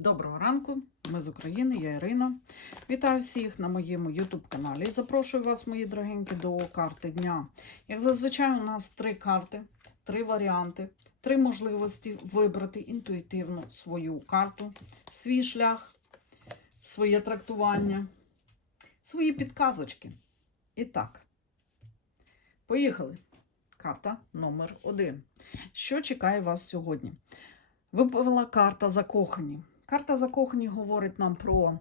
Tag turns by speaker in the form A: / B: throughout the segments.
A: Доброго ранку, ми з України, я Ірина. Вітаю всіх на моєму YouTube каналі. Запрошую вас, мої дорогенькі, до карти дня. Як зазвичай, у нас три карти, три варіанти, три можливості вибрати інтуїтивно свою карту, свій шлях, своє трактування, свої підказочки. І так, поїхали. Карта номер один. Що чекає вас сьогодні? Випала карта закохані. Карта закохані говорить нам про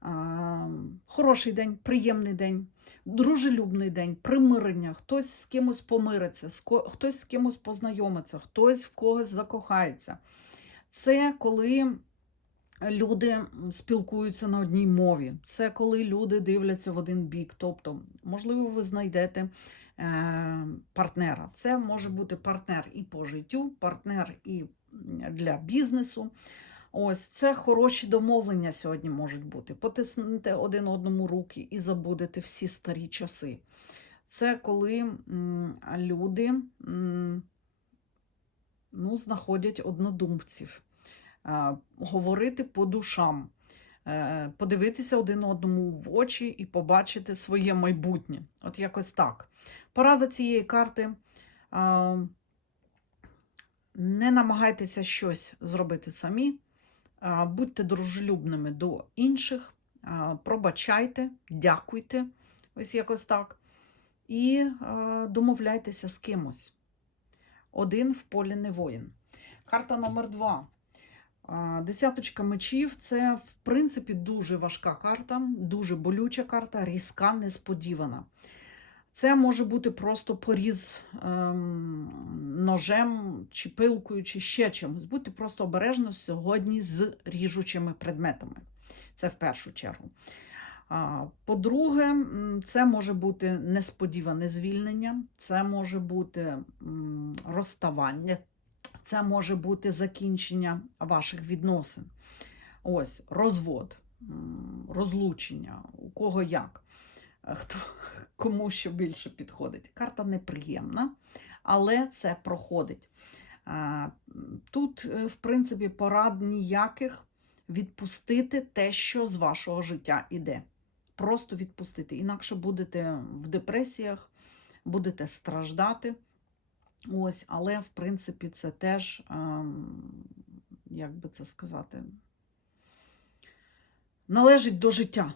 A: а, хороший день, приємний день, дружелюбний день, примирення, хтось з кимось помириться, хтось з кимось познайомиться, хтось в когось закохається. Це коли люди спілкуються на одній мові, це коли люди дивляться в один бік. Тобто, можливо, ви знайдете е, партнера. Це може бути партнер і по життю, партнер і для бізнесу. Ось це хороші домовлення сьогодні можуть бути. Потиснете один одному руки і забудете всі старі часи. Це коли люди ну, знаходять однодумців, говорити по душам, е, подивитися один одному в очі і побачити своє майбутнє. От якось так. Порада цієї карти. не намагайтеся щось зробити самі, будьте дружелюбними до інших, пробачайте, дякуйте, ось якось так. І домовляйтеся з кимось. Один в полі не воїн. Карта номер два. Десяточка мечів це, в принципі, дуже важка карта, дуже болюча карта, різка, несподівана. Це може бути просто поріз ем, ножем, чи пилкою, чи ще чимось. Будьте просто обережно сьогодні з ріжучими предметами. Це в першу чергу. По-друге, це може бути несподіване звільнення, це може бути розставання, це може бути закінчення ваших відносин. Ось розвод, розлучення, у кого як. Хто, кому що більше підходить. Карта неприємна, але це проходить. Тут, е, в принципі, порад ніяких відпустити те, що з вашого життя іде. Просто відпустити. Інакше будете в депресіях, будете страждати. Ось, але, в принципі, це теж, ем, як би це сказати, належить до життя.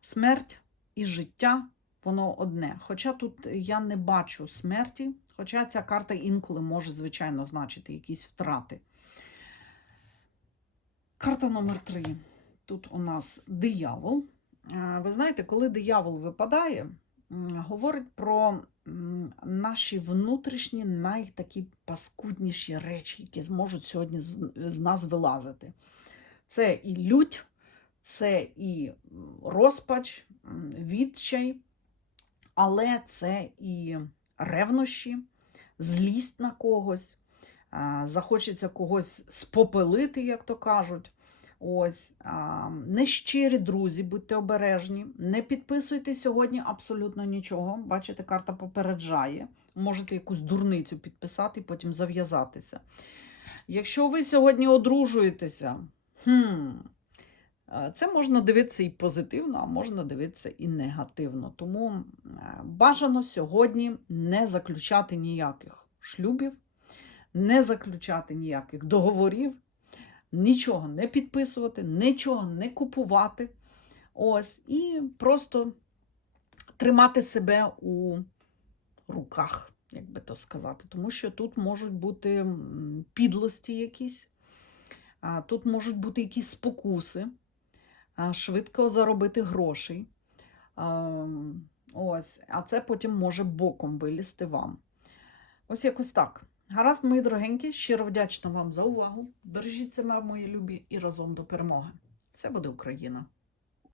A: Смерть і життя воно одне. Хоча тут я не бачу смерті, хоча ця карта інколи може, звичайно, значити якісь втрати. Карта номер три. Тут у нас диявол. Е, Ви знаєте, коли диявол випадає, говорить про наші внутрішні, найтакі паскудніші речі, які зможуть сьогодні з- з нас вилазити. Це і лють, це і розпач, відчай, але це і ревнощі, злість на когось, захочеться когось спопелити, як то кажуть. Ось нещирі друзі, будьте обережні, не підписуйте сьогодні абсолютно нічого. Бачите, карта попереджає. Можете якусь дурницю підписати і потім зав'язатися. Якщо ви сьогодні одружуєтеся, хм, Це можна дивитися і позитивно, а можна дивитися і негативно. Тому е, бажано сьогодні не заключати ніяких шлюбів, не заключати ніяких договорів, нічого не підписувати, нічого не купувати. Ось, і просто тримати себе у руках, як би то сказати. Тому що тут можуть бути підлості якісь, тут можуть бути якісь спокуси швидко заробити грошей. А, Ось, а це потім може боком вилізти вам. Ось якось так. Гаразд, мої дорогенькі, щиро вдячна вам за увагу. Бережіть себе, мої любі, і разом до перемоги. Все буде Україна!